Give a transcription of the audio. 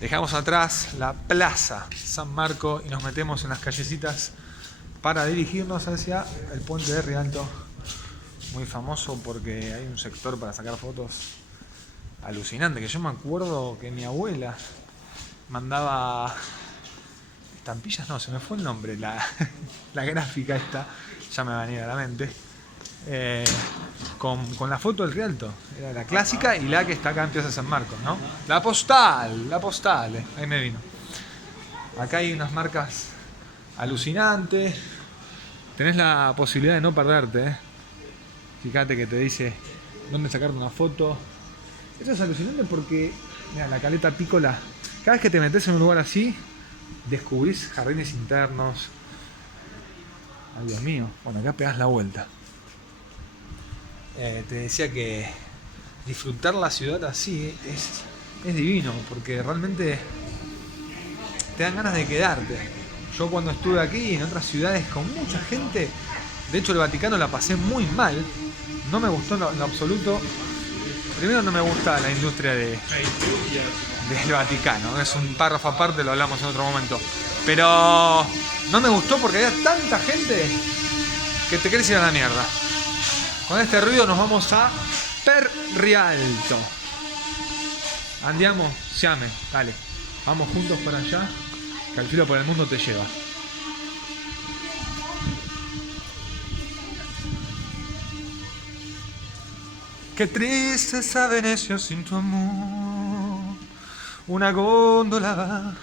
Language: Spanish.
Dejamos atrás la Plaza San Marco y nos metemos en las callecitas para dirigirnos hacia el puente de Rialto, muy famoso porque hay un sector para sacar fotos alucinante, que yo me acuerdo que mi abuela mandaba estampillas, no, se me fue el nombre, la gráfica esta, ya me va a venir a la mente, con la foto del Rialto, era la clásica y la que está acá en Plaza San Marcos, ¿no? La postal, ahí me vino. Acá hay unas marcas alucinantes, tenés la posibilidad de no perderte, ¿eh? Fíjate que te dice dónde sacarte una foto. Esto es alucinante porque, mira, la Caleta Pícola, cada vez que te metes en un lugar así, descubrís jardines internos. Ay, Dios mío, bueno, acá pegás la vuelta. Te decía que disfrutar la ciudad así es divino, porque realmente te dan ganas de quedarte. Yo cuando estuve aquí en otras ciudades con mucha gente, de hecho el Vaticano la pasé muy mal, no me gustó en lo absoluto. Primero no me gusta la industria del Vaticano, es un párrafo aparte, lo hablamos en otro momento. Pero no me gustó porque había tanta gente que te querés ir a la mierda. Con este ruido nos vamos a Per Rialto. Andiamo, siame, dale. Vamos juntos para allá, que el filo por el mundo te lleva. Qué triste esa Venecia sin tu amor. Una góndola va